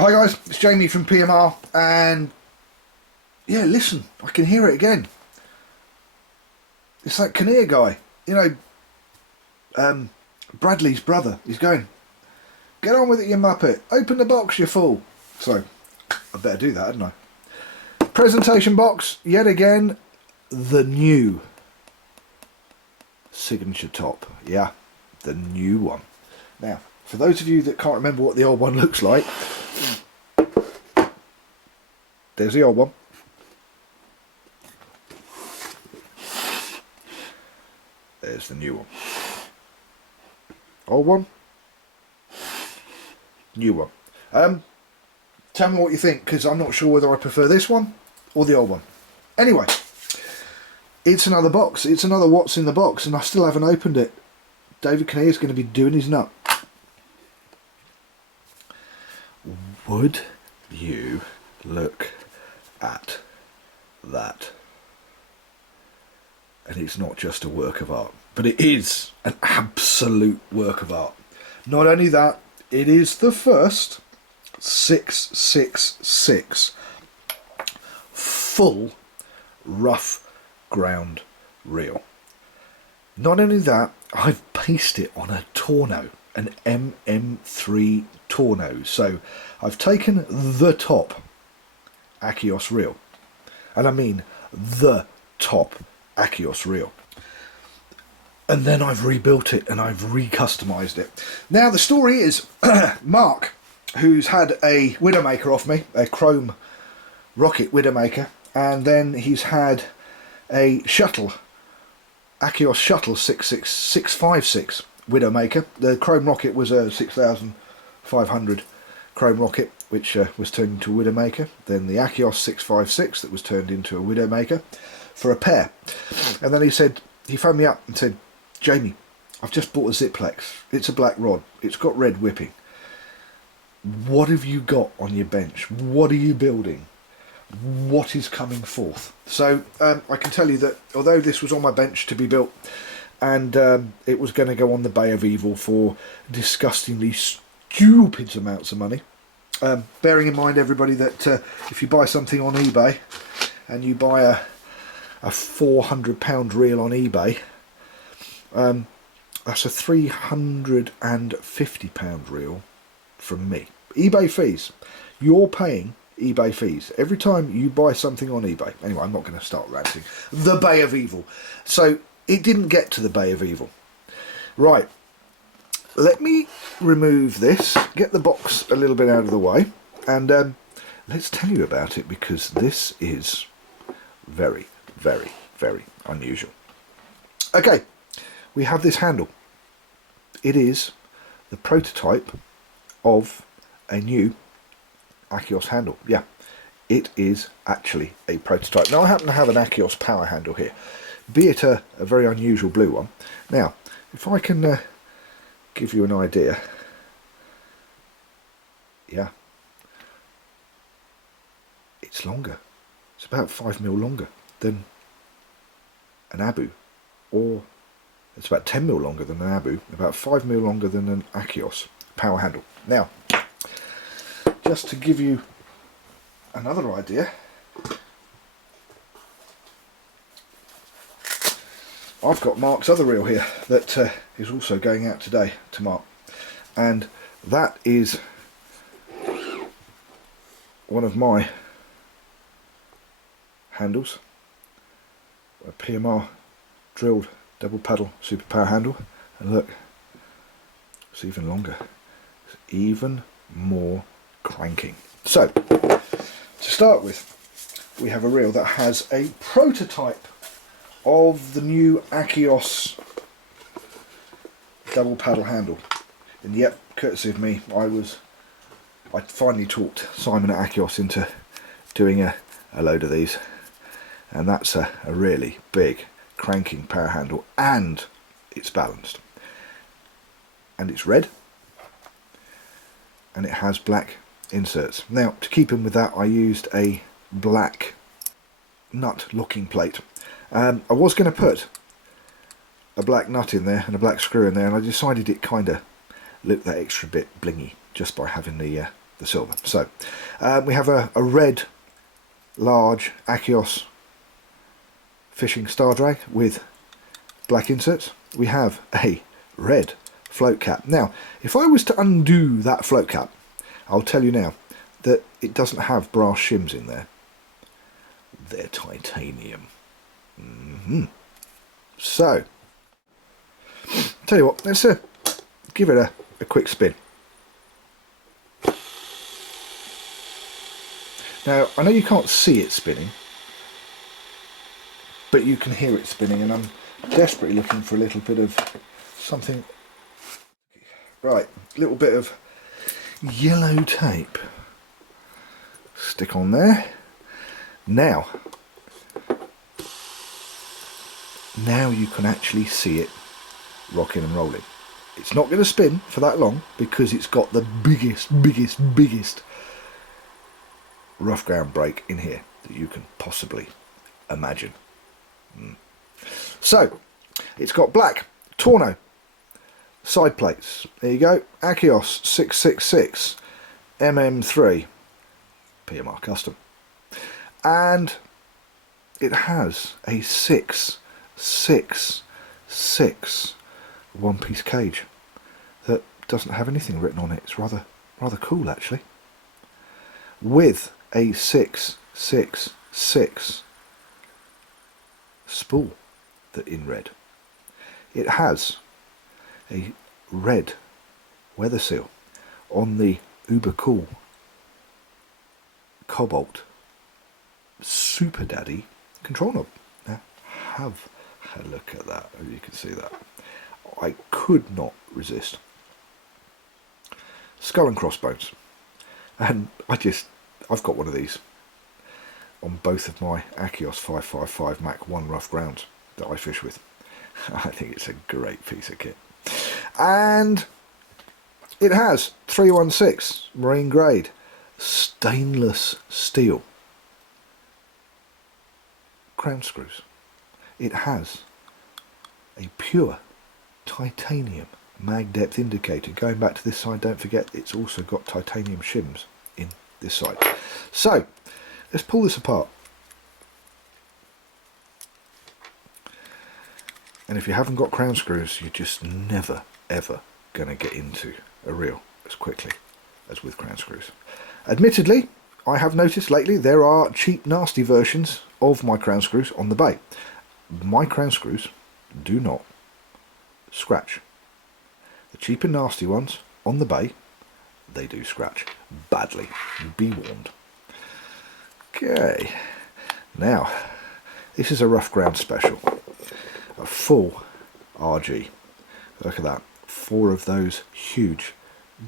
Hi guys, it's Jamie from PMR, and yeah, listen, I can hear it again. It's that Kinnear guy, you know, Bradley's brother. He's going, get on with it, you muppet. Open the box, you fool. So, I better do that, hadn't I? Presentation box, yet again, the new signature top. Yeah, the new one. Now, for those of you that can't remember what the old one looks like, there's the old one. There's the new one. Old one. New one. Tell me what you think, because I'm not sure whether I prefer this one or the old one. Anyway, it's another box. It's another what's in the box, and I still haven't opened it. David Kinnear's going to be doing his nut. Would you look at that? And it's not just a work of art, but it is an absolute work of art. Not only that, it is the first 666 full rough ground reel. Not only that, I've pasted it on a Tourno, an MM3 Tourno. So I've taken the top Akios reel, and I mean the top Akios reel, and then I've rebuilt it and I've recustomized it. Now the story is Mark, who's had a Widowmaker off me, a chrome rocket Widowmaker, and then he's had a shuttle, Akios shuttle 656 Widowmaker. The chrome rocket was a 6500 chrome rocket, which was turned into a Widowmaker. Then the Akios 656 that was turned into a Widowmaker for a pair. And then he phoned me up and said, Jamie, I've just bought a Ziplex. It's a black rod. It's got red whipping. What have you got on your bench? What are you building? What is coming forth? So I can tell you that although this was on my bench to be built, and it was going to go on the Bay of Evil for disgustingly stupid amounts of money, bearing in mind, everybody, that if you buy something on eBay and you buy a £400 reel on eBay, that's a £350 reel from me. eBay fees. You're paying eBay fees every time you buy something on eBay. Anyway, I'm not going to start ranting. The Bay of Evil. So it didn't get to the Bay of Evil. Right. Let me remove this, get the box a little bit out of the way, and let's tell you about it, because this is very, very, very unusual. Okay, we have this handle. It is the prototype of a new Akios handle. Yeah, it is actually a prototype. Now I happen to have an Akios power handle here, be it a very unusual blue one. Now, if I can give you an idea, yeah, it's longer. It's about 5mm longer than an Abu, or it's about 10mm longer than an Abu, about 5mm longer than an Akios power handle. Now, just to give you another idea, I've got Mark's other reel here that is also going out today to Mark, and that is one of my handles, a PMR drilled double paddle super power handle, and look, it's even longer, it's even more cranking. So to start with, we have a reel that has a prototype of the new Akios double paddle handle, and yep, courtesy of me, I finally talked Simon at Akios into doing a load of these, and that's a really big cranking power handle, and it's balanced, and it's red, and it has black inserts. Now, to keep in with that, I used a black nut locking plate. I was going to put a black nut in there and a black screw in there, and I decided it kind of looked that extra bit blingy just by having the the silver. So we have a red large Akios fishing star drag with black inserts. We have a red float cap. Now, if I was to undo that float cap, I'll tell you now that it doesn't have brass shims in there. They're titanium. So, tell you what, let's give it a quick spin. Now, I know you can't see it spinning, but you can hear it spinning, and I'm desperately looking for a little bit of something. Right, a little bit of yellow tape. Stick on there. Now you can actually see it rocking and rolling. It's not going to spin for that long because it's got the biggest rough ground brake in here that you can possibly imagine. So it's got black Tourno side plates. There you go. Akios 666 MM3 PMR custom, and it has a 666 one-piece cage that doesn't have anything written on it. It's rather cool actually, with a 666 spool that in red. It has a red weather seal on the uber cool Cobalt Super Daddy control knob. Now have a look at that. You can see that. I could not resist. Skull and crossbones, and I've got one of these on both of my Akios 555 Mach 1 rough grounds that I fish with. I think it's a great piece of kit, and it has 316 marine grade stainless steel crown screws. It has a pure titanium mag depth indicator. Going back to this side, don't forget it's also got titanium shims in this side. So let's pull this apart, and if you haven't got crown screws, you're just never ever going to get into a reel as quickly as with crown screws. Admittedly, I have noticed lately there are cheap nasty versions of my crown screws on the bay. My crown screws do not scratch. The cheap and nasty ones on the bay, they do scratch badly. Be warned. Okay, now this is a rough ground special, a full RG. Look at that, 4 of those huge,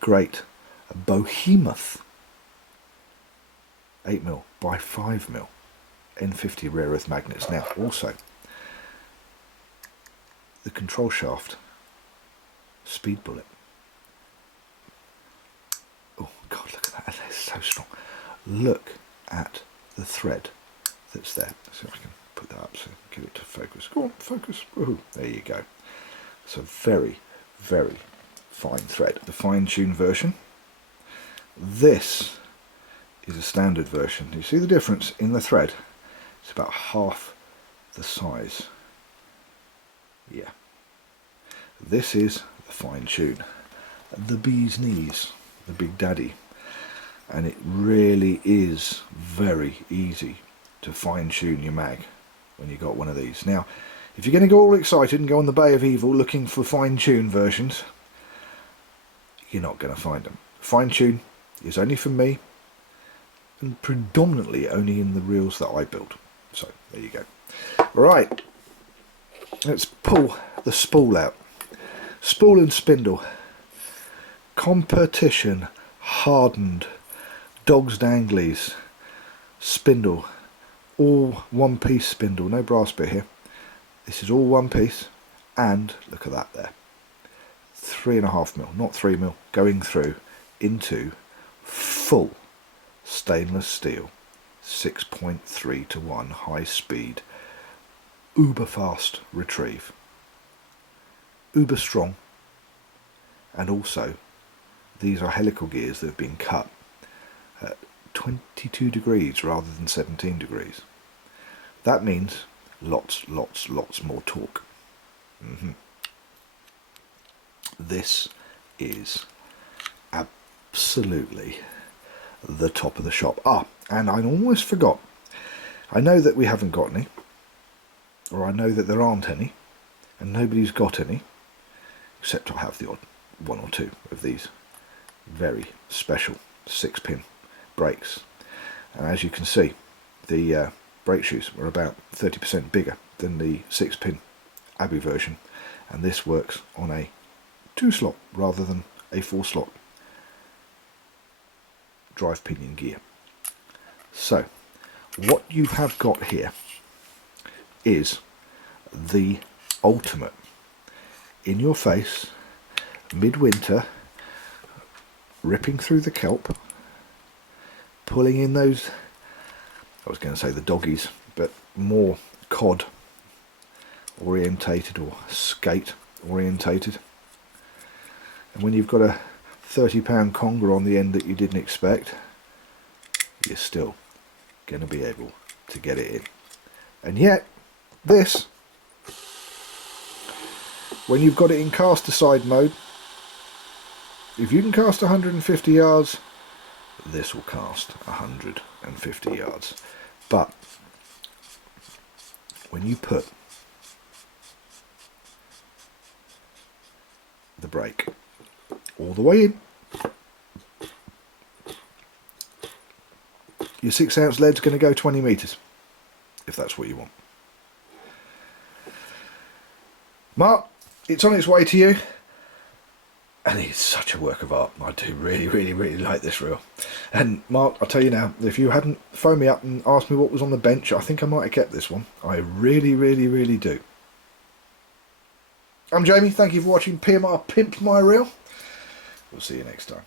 great behemoth 8mm by 5mm N50 rare earth magnets. Now also the control shaft speed bullet. Oh god, look at that, that's so strong. Look at the thread that's there. So I can put that up so get it to focus. Go on, focus. Woohoo. There you go. It's a very fine thread. The fine tuned version. This is a standard version. You see the difference in the thread? It's about half the size. Yeah. This is the fine tune. The bee's knees, the big daddy. And it really is very easy to fine tune your mag when you got one of these. Now, if you're going to go all excited and go on the Bay of Evil looking for fine tune versions, you're not going to find them. Fine tune is only for me, and predominantly only in the reels that I build. So there you go. Right, let's pull the spool out. Spool and spindle, competition hardened dog's danglies spindle, all one piece spindle, no brass bit here. This is all one piece, and look at that there, 3.5mm, not 3mm, going through into full stainless steel 6.3 to 1 high speed uber fast retrieve, uber strong, and also these are helical gears that have been cut 22 degrees rather than 17 degrees. That means lots more torque. This is absolutely the top of the shop. And I almost forgot. I know that we haven't got any, or I know that there aren't any, and nobody's got any, except I have the odd one or two of these very special 6-pin brakes. And as you can see, the brake shoes are about 30% bigger than the 6-pin Abu version, and this works on a 2-slot rather than a 4-slot drive pinion gear. So what you have got here is the ultimate in your face, midwinter, ripping through the kelp, pulling in those, I was going to say the doggies, but more cod orientated or skate orientated. And when you've got a 30-pound conger on the end that you didn't expect, you're still going to be able to get it in. And yet this, when you've got it in caster side mode, if you can cast 150 yards, this will cast 150 yards. But when you put the brake all the way in, your 6-ounce lead's going to go 20 metres, if that's what you want. Mark, it's on its way to you, and it's such a work of art. I do really like this reel. And Mark, I'll tell you now, if you hadn't phoned me up and asked me what was on the bench, I think I might have kept this one. I really do. I'm Jamie, thank you for watching PMR Pimp My Reel. We'll see you next time.